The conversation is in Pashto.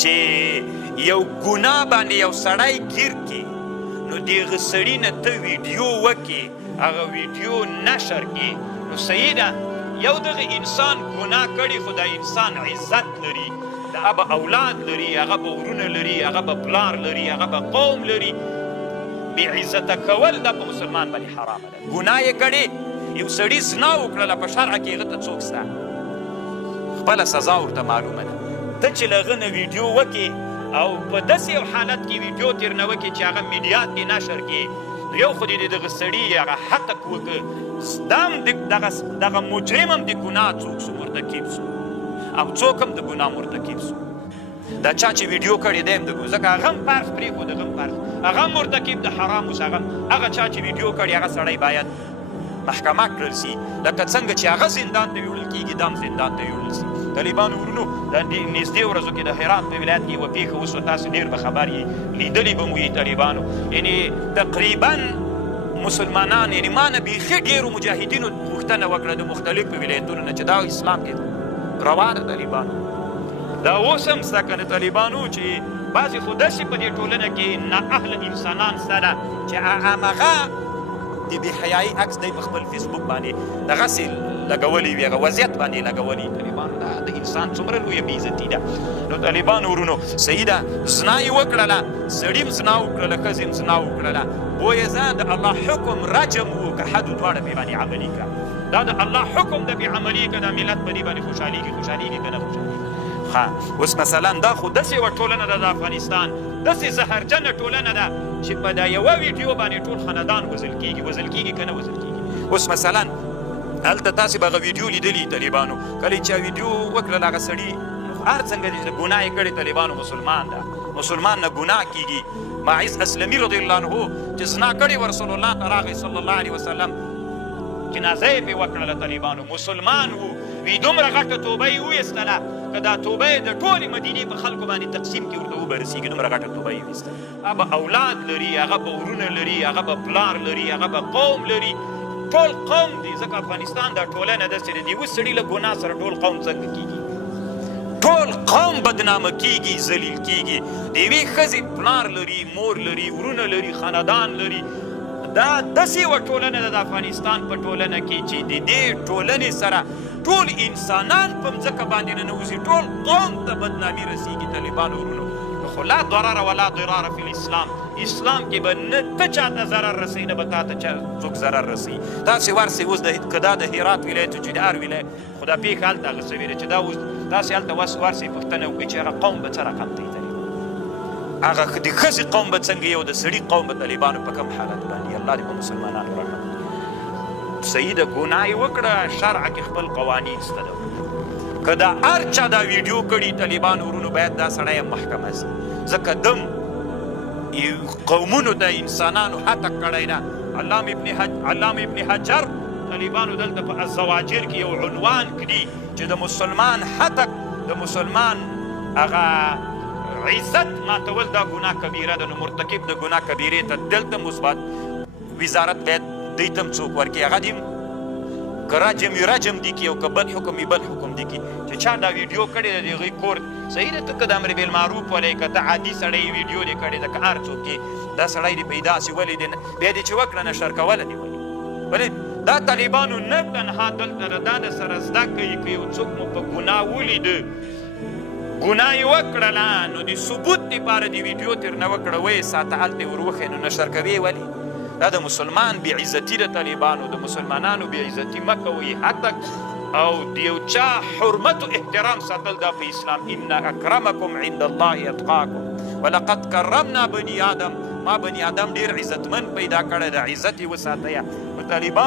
چې یو ګناه باندې یو سړی ګیر کړي نو د هغه سړي نه ته ویډیو وکړې هغه ویډیو نشر کړي نو صحیح ده یو دغه انسان ګناه کړي خو دا انسان عزت لري هغه به اولاد لري هغه به ورونه لري هغه به پلار لري هغه به قوم لري بې عزته کول دا په مسلمان باندې حرامه ده ګناه یې کړې یو سړي زنا وکړله په شرعه کې هغه ته څوک شته خپله سزا ورته معلومه ده ته چې له هغه نه ویډیو وکړې او په داسې یو حالت کې ویډیو تېرنه وکړې چې هغه میډیا کې نشر کړې نو یو خو دې دغه سړي هغه حقق وکړه دا هم دغه مجرم هم د ګناه څوک سو مرتکب سو او څوک هم د ګناه مرتکب سو دا چا چې ویډیو کړی دی هم د ځکه هغه هم فرض پرېښود هغه هم فرض هغه هم مرتکب د حرام اوس هغه چا چې ویډیو کړی هغه سړی باید محکمه کړل سي لکه څنګه چې هغه زندان ته ویوړل کېږي دا هم زندان ته ویوړل سي طالبانو ورونو د نږدې ورځو کې د هرات په ولایت کې یوه پېښه وسوه تاسو ډېر به خبر یې لیدلي به مو یې طالبانو یعنې تقریبا مسلمانان یعنې ما نه بیخي ډېرو مجاهدینو غوښتنه وکړه د مختلفو ولایتونو نه چې دا اسلام کې روا ده طالبانو دا اوس هم شته که نه طالبانو چې بعضې خو داسې په دې ټولنه کې نااهله انسانان شته ده چې همغه د بېحیایي عکس دی په خپل فیسبوک باندې دغسې لګولی وي هغه وضعیت باندې لګولی طالبانو دا د انسان څومره لویه بېعزتي ده نو طالبانو ورونو صحیح ده زنا یې وکړله سړي هم زنا وکړله ښځې هم زنا وکړله بویه زه د الله حکم رجم و که حد دواړه پرې باندې عملي کړه دا د الله حکم د بې عملي که دا ملت په دې باندې خوشحالېږي که نه خوشحالېږي اوس مثلا دا خو داسې یوه ټولنه ده د افغانستان داسې زهرجنه ټولنه ده چې په دا یوه ویډیو باندې ټول خاندان وژل کېږي که نه وژل کېږي اوس مثلا هلته تاسې به هغه ویډیو لیدلي طالبانو کله چې ویډیو وکړل هغه سړي هر څنګه چې ګناه یې کړې طالبانو مسلمان ده مسلمان نه ګناه کېږي معیز اسلمي رضی الله عنه چې زنا کړې و رسول الله ته راغی صلی الله علیه وسلم جنازه یې پرې وکړله طالبانو مسلمان و وی دومره غټه توبه یې ویستله که دا توبه یې د ټولې مدینې په خلکو باندې تقسیم کړي ورته وبرسېږي دومره غټه توبه یې ویستله هغه به اولاد لري هغه به ورونه لري هغه به پلار لري هغه به قوم لري ټول قوم دی ځکه افغانستان دا ټولنه داسې ده د یوه سړي له ګناه سره ټول قوم څنګه کېږي ټول قوم بدنامه کېږي ذلیل کېږي د یوې ښځې پلار لري مور لري ورونه لري خاندان لري دا داسې یوه ټولنه ده د افغانستان په ټولنه کې چې د دې ټولنې سره ټول انسانان په مځکه باندې ننوځي ټول قوم ته بدنامي رسېږي طالبانو ورونو خو لا ضرر ولا ضرار فی الاسلام اسلام کې به نه ته چاته ضرر رسوي نه به تا ته څوک ضرر رسوي تاسې ورسئ اوس که دا د هرات ولایت چې د هر ولایت خو دا پېښه هلته هغه شوې ده چې دا اوس تاسې هلته ورسئ پوښتنه وکړئ چې هغه قوم به څه رقم دی هغه د ښځې قوم به څنګه یو د سړي قوم به طالبانو په کوم حالت باندې الله دې په مسلمانانو رحم صحیح ده ګناه یې وکړه شرعه کې خپل قوانین شته ده که دا هر چا دا ویډیو کړي طالبانو ورونو باید دا سړی هم محکمه شي ځکه دم قومونو ته انسانانو حتق کړی ده علامه ابن حجر طالبانو دلته په الزواجر کې یو عنوان کړي چې د مسلمان حتق د مسلمان هغه عزت ماتول دا ګناه کبیره ده نو مرتکب د ګناه کبیرې ته دلته مثبت وزارت باید دوی ته هم څوک ورکړي هغه دې که رجم وي رجم دي کړي او که بد حکم وي بد حکم دي کړي چې چا دا ویډیو کړې ده د هغوی کور صحیح ده ته که د امر بالمعروف ولې که ته عادي سړی ویډیو دې کړې ده که هر څوک یې دا سړی دې پیدا سي ولې دې بیا دې چې وکړه نشر کوله دې ولې دا طالبانو نه تنها دلته دا د سره زده کوي که یو څوک مو په ګناه ولیده ګناه یې وکړله نو د ثبوت دپاره د ویډیو تېرنه وکړه ویې ساته هلته یې وروښیې نو نشر کوې ولې دا د مسلمان بې عزتي د طالبانو د مسلمانانو بې عزتي مه کوئ حتی او د یو چا حرمت و احترام ساتل دا په اسلام ان اکرمکم عند الله اتقاکم ولقد کرمنا بني آدم ما بني آدم ډېر عزتمن پیدا کړی د عزت یې وساتیه په طالبان